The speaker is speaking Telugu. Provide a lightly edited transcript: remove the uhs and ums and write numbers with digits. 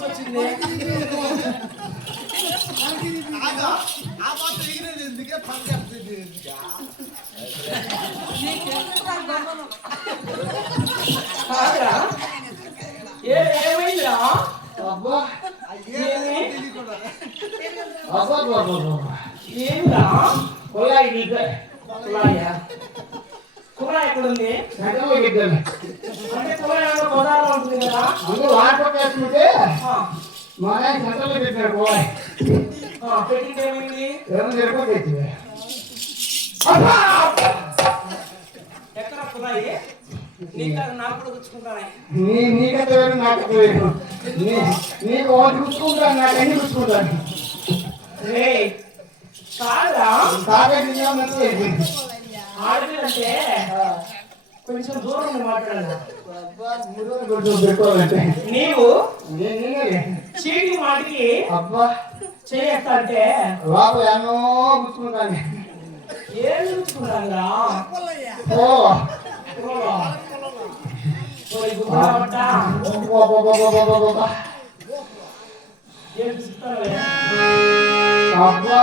వచ్చింది ఏమైందిరా ఏమిరా కుళాయి నీకు కుళాయా కుళాయి ఎక్కడుంది అంటే కుళాయి గోదావరిలో ఉంటుంది కదా అందులో వాటర్ వేసుకుంటే మా ఆయన సెంటర్లో పెట్టారు కుళాయి పెట్టింది ఏమైంది ఏమో జరిపోతుంది ఎక్కడ కుళాయి నాకు గుచ్చుకుంటానే నీకంటే వేరు నాకు వేరు నీకు ఒకటి గుచ్చుకుంటాను నాకు అన్ని గుచ్చుకుంటాను కాదురా ఆడపిల్లంటే కొంచెం దూరం మాట్లాడాలి నీవు చీటి మాటికి అబ్బా చేయస్తా అంటే లోపల ఏమో గుచ్చుకుంటాను ఏం గుచ్చుకుంటాను అబ్బా